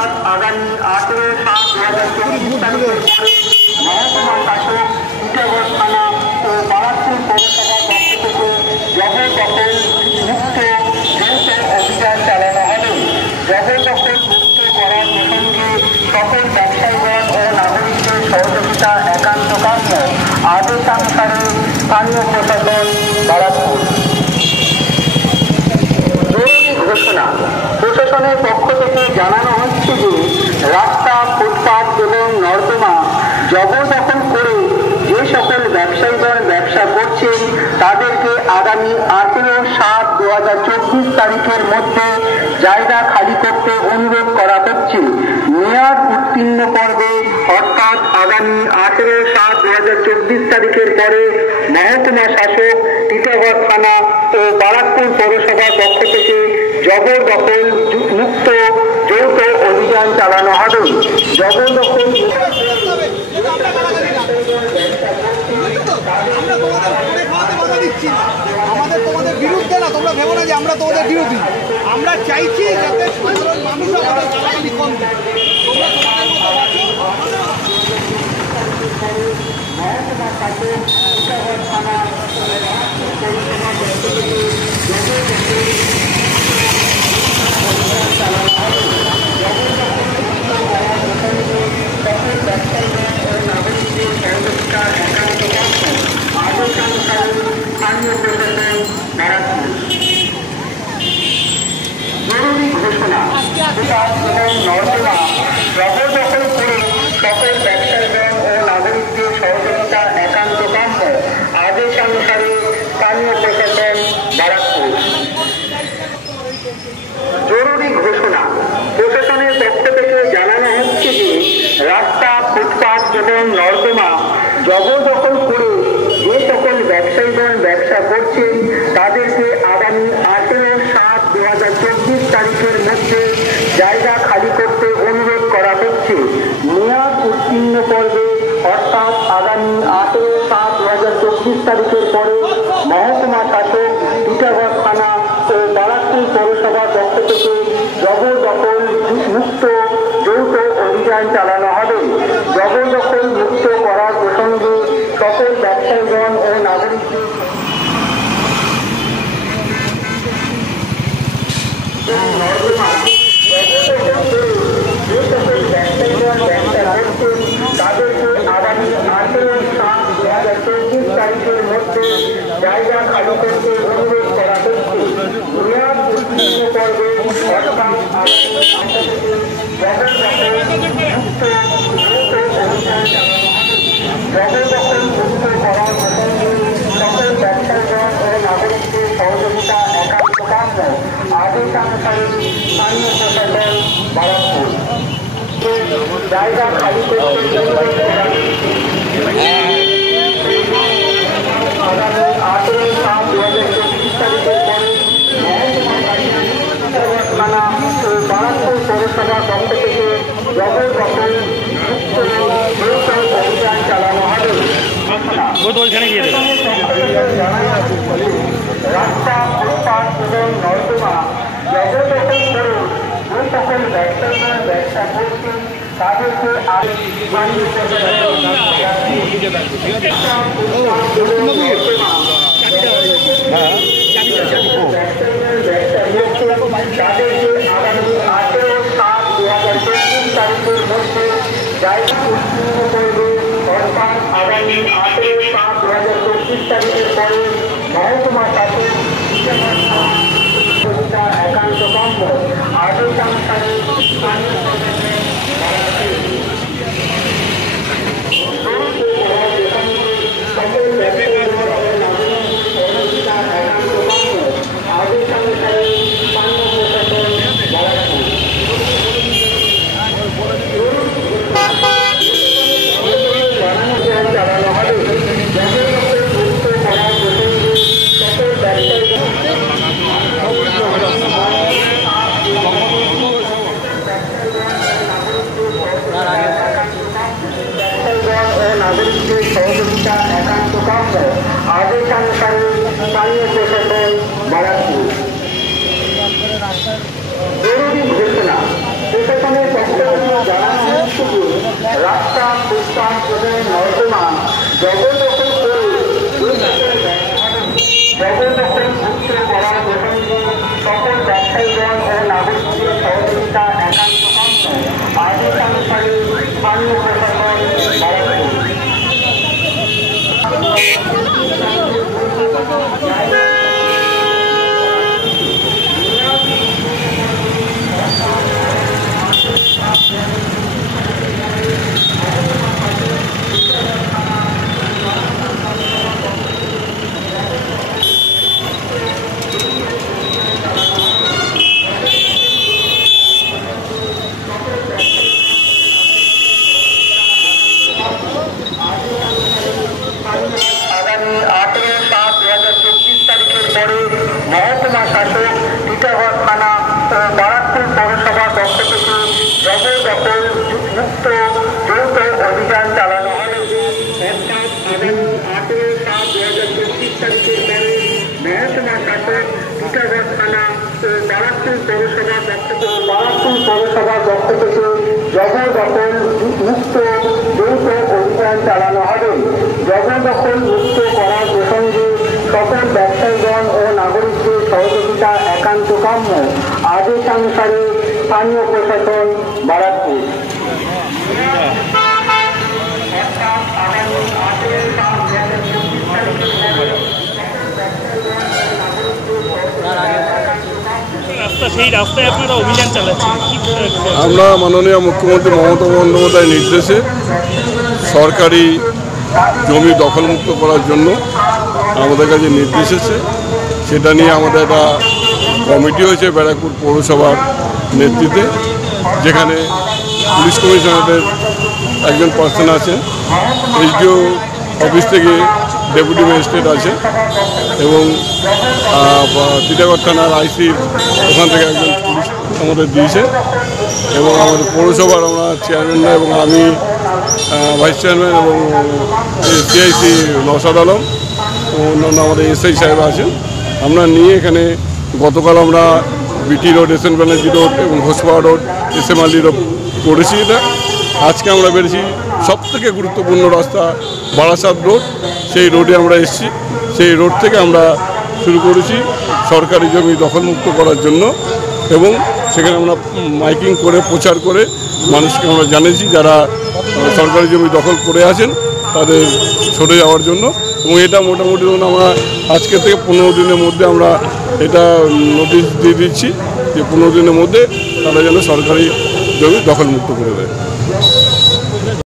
অর্থাৎ আগামী 18/7/2024 তারিখের পরে মহকুমা শাসক টিটাগড় থানা ও বারাকপুর পৌরসভার পক্ষ থেকে জবরদখল মুক্ত যৌথ অভিযান চালানো হবে। জবরদখল মুক্ত করার প্রসঙ্গে সকল ব্যবসায়ীগণ ও নাগরিকদের সহযোগিতা একান্ত কাম্য। আদেশানুসারে স্থানীয় প্রশাসন বারাকপুর। জরুরি ঘোষণা, প্রশাসনের পক্ষ থেকে জানানো হচ্ছে যে রাস্তা, ফুটপাত এবং নর্দমা জবরদখল করে যে সকল ব্যবসায়ীগণ ব্যবসা করছেন তাদেরকে আগামী 18/7/2024 তারিখের মধ্যে জায়গা খালি করতে অনুরোধ করা হচ্ছে। মেয়াদ উত্তীর্ণ পর্বে অর্থাৎ আগামী 18/7/2024 তারিখের পরে মহকুমা শাসক টিটাগড় থানা ও বারাকপুর পৌরসভার পক্ষ থেকে জবরদখল মুক্ত যৌথ অভিযান চালানো হবে। জবরদখল আমাদের তোমাদের বিরুদ্ধে না, তোমরা ভেবো না যে আমরা তোমাদের বিরোধী। আমরা চাইছি যাতে সাধারণ মানুষ আমাদের গালাগালি কম দেয়। তোমরা তোমাদের মতো বাঁচো। জরুরি ঘোষণা, নর্দমা জবরদখল করে সকল ব্যবসায়ীগণ ও নাগরিকদের সহযোগিতা একান্ত কাম্য। আদেশানুসারে স্থানীয় প্রশাসন বারাকপুর। জরুরি ঘোষণা, প্রশাসনের পক্ষ থেকে জানানো হচ্ছে যে রাস্তা, ফুটপাত এবং নর্দমা জবরদখল করে যে সকল ব্যবসায়ীগণ ব্যবসা করছেন তাদেরকে আগামী 18/7/2024 তারিখের মধ্যে জায়গা খালি করতে অনুরোধ করা হচ্ছে। মেয়াদ উত্তীর্ণ পর্বে অর্থাৎ আগামী 18/7/2024 তারিখের পরে মহকুমা শাসক টিটাগড় থানা ও বারাকপুর পৌরসভার পক্ষ থেকে জবরদখল মুক্ত যৌথ অভিযান চালানো হবে। জবরদখল মুক্ত করার প্রসঙ্গে সকল ব্যবসায়ীগণ ও নাগরিকদের তাদেরকে আগামী 18/7/2024 তারিখের মধ্যে জায়গা খালি করতে অনুরোধ করা হচ্ছে। মেয়াদ উত্তীর্ণ পর্বে অর্থাৎ জবরদখল মুক্ত করার প্রসঙ্গে সকল ব্যবসায়ীগণ ও নাগরিকদের সহযোগিতা একান্ত কাম্য। আদেশানুসারে স্থানীয় প্রশাসন বারাকপুর। জায়গা খালি করতে অনুরোধ করা আগামী 18/7/2024 তারিখের পরে থানা ও বারাকপুর পৌরসভার পক্ষ থেকে জবরদখল মুক্ত যৌথ অভিযান চালানো হবে। রাস্তা, ফুটপাত এবং নর্দমা জবরদখল করে যে সকল ব্যবসায়ীরা ব্যবসা করছেন তাদেরকে আগামী 18/7/2024 তারিখের মধ্যে জায়গা উত্তীর্ণ করবে। অর্থাৎ আগামী 18/7/2024 তারিখের পরে মহকুমা শাসক একান্ত কাম্য। আদেশানুসারে নাগরিকদের সহযোগিতা একান্ত কাম্য। আদেশানুসারে স্থানীয় প্রশাসন বারাকপুর। জরুরি ঘোষণা, প্রশাসনের পক্ষ জবরদখল করে মুক্ত করার প্রসঙ্গে সকল ব্যবসায়ীগণ ও নাগরিকদের সহযোগিতা একান্ত কাম্য। আদেশ অনুসারে স্থানীয় প্রশাসন মহকুমা শাসক টিটাগড় থানা ও বারাকপুর পৌরসভা পক্ষ থেকে জবরদখল মুক্ত যৌথ অভিযান চালানো হয়। অর্থাৎ আগামী 18/7/2024 তারিখের পরে মহকুমা শাসক টিটাগড় থানা ও বারাকপুর পৌরসভা পক্ষ থেকে জবরদখল মুক্ত যৌথ অভিযান চালানো হবে। জবরদখল মুক্ত করার প্রসঙ্গে সকল ব্যবসায়ীগণ ও নাগরিকদের সহযোগিতা একান্ত কাম্য। আদেশ অনুসারে স্থানীয় প্রশাসন বারাকপুর। সেই রাস্তায় আপনারা অভিযান চালাচ্ছেন, আমরা মাননীয় মুখ্যমন্ত্রী মমতা বন্দ্যোপাধ্যায়ের নির্দেশে সরকারি জমি দখলমুক্ত করার জন্য আমাদের কাছে নির্দেশ এসেছে। সেটা নিয়ে আমাদের একটা কমিটি হয়েছে ব্যারাকপুর পৌরসভার নেতৃত্বে, যেখানে পুলিশ কমিশনারের একজন পার্সন আছেন, এসডিও অফিস থেকে ডেপুটি ম্যাজিস্ট্রেট আছে এবং টিটাগড় থানার আইসি ওখান থেকে একজন পুলিশ আমাদের দিয়েছে এবং আমাদের পৌরসভার আমরা চেয়ারম্যানরা এবং আমি ভাইস চেয়ারম্যান এবং সিআইসি নওশাদ আলম ও অন্যান্য আমাদের এসআই সাহেব আছেন। আমরা নিয়ে এখানে গতকাল আমরা BT road, S N Banerjee road এবং Ghoshpara road, S M Ali road করেছি। এটা আজকে আমরা বেরিয়েছি সবথেকে গুরুত্বপূর্ণ রাস্তা বারাসাত রোড, সেই রোডে আমরা এসেছি। সেই রোড থেকে আমরা শুরু করেছি সরকারি জমি দখলমুক্ত করার জন্য এবং সেখানে আমরা মাইকিং করে প্রচার করে মানুষকে আমরা জানিয়েছি যারা সরকারি জমি দখল করে আছেন তাদের সরে যাওয়ার জন্য। এবং এটা মোটামুটি ধরুন আমরা আজকে থেকে 15 দিনের মধ্যে আমরা এটা নোটিশ দিয়ে দিচ্ছি যে 15 দিনের মধ্যে তারা যেন সরকারি জমি দখলমুক্ত করে দেয়।